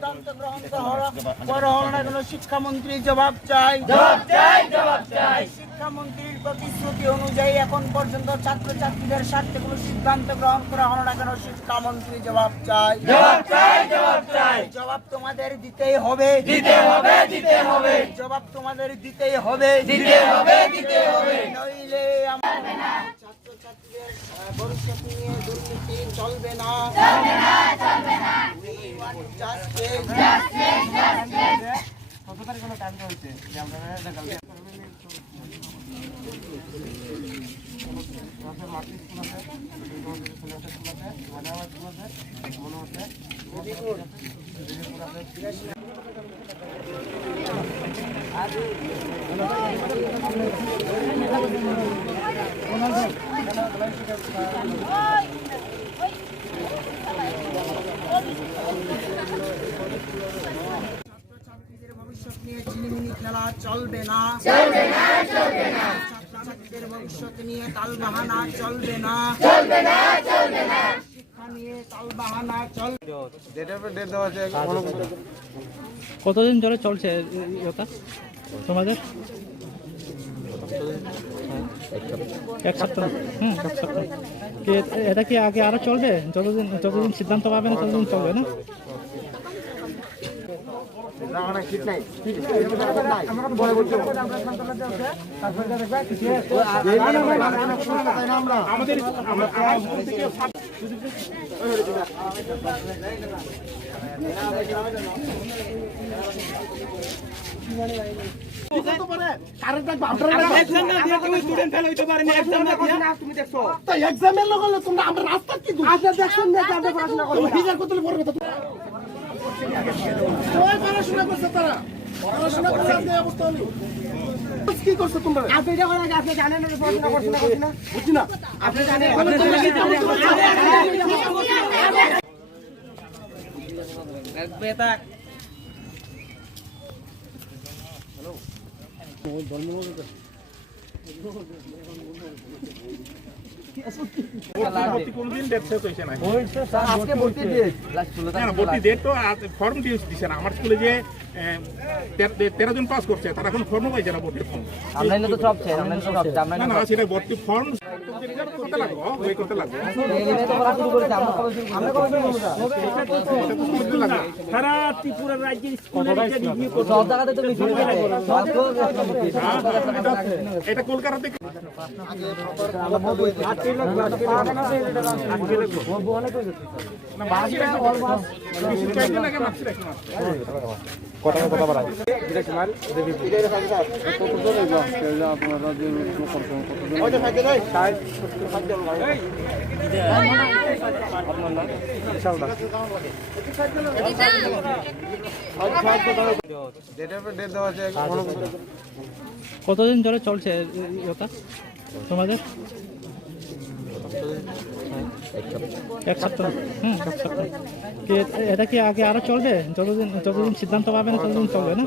সিদ্ধান্ত গ্রহণ করা হলো না কেন শিক্ষামন্ত্রী জবাব চাই। শিক্ষামন্ত্রীর প্রতিশ্রুতি অনুযায়ী এখন পর্যন্ত ছাত্রছাত্রীদের স্বার্থে কোনো সিদ্ধান্ত গ্রহণ করা হলো না কেন শিক্ষামন্ত্রী জবাব চাই। জবাব তোমাদের দিতেই হবে, জবাব তোমাদের দিতেই হবে, নইলে ছাত্রছাত্রীদের ভবিষ্যৎ নিয়ে দুর্নীতি চলবে না। ছাত্রছাত্রীদের ভবিষ্যৎ নিয়ে ঝিলিমিলি খেলা চলবে না, ছাত্রছাত্রীদের ভবিষ্যৎ নিয়ে তালবাহানা চলবে না, শিক্ষা নিয়ে তালবাহানা চলবে। কতদিন ধরে চলছে এটা তোমাদের? এক সপ্তাহ। এক সপ্তাহ। এটা কি আগে আরো চলবে? যতদিন সিদ্ধান্ত পাবে না ততদিন চলবে না? কি করছো তোমরা? আপনি জানেন পড়াশোনা করছেন না বুঝছি না আপনি জানেন। আমার স্কুলে যে 13 জন পাস করছে তারা এখন ফর্ম পাইছে না ভর্তির ফর্ম। সেটা ভর্তি ফর্ম করতে লাগবে। সারা ত্রিপুরা রাজ্যের এটা কলকাতাতে কতদিন ধরে চলছে এটা তোমাদের? এক সপ্তাহ। এক সপ্তাহ। এটা কি আগে আরো চলবে? যতদিন সিদ্ধান্ত পাবে না ততদিন চলবে না?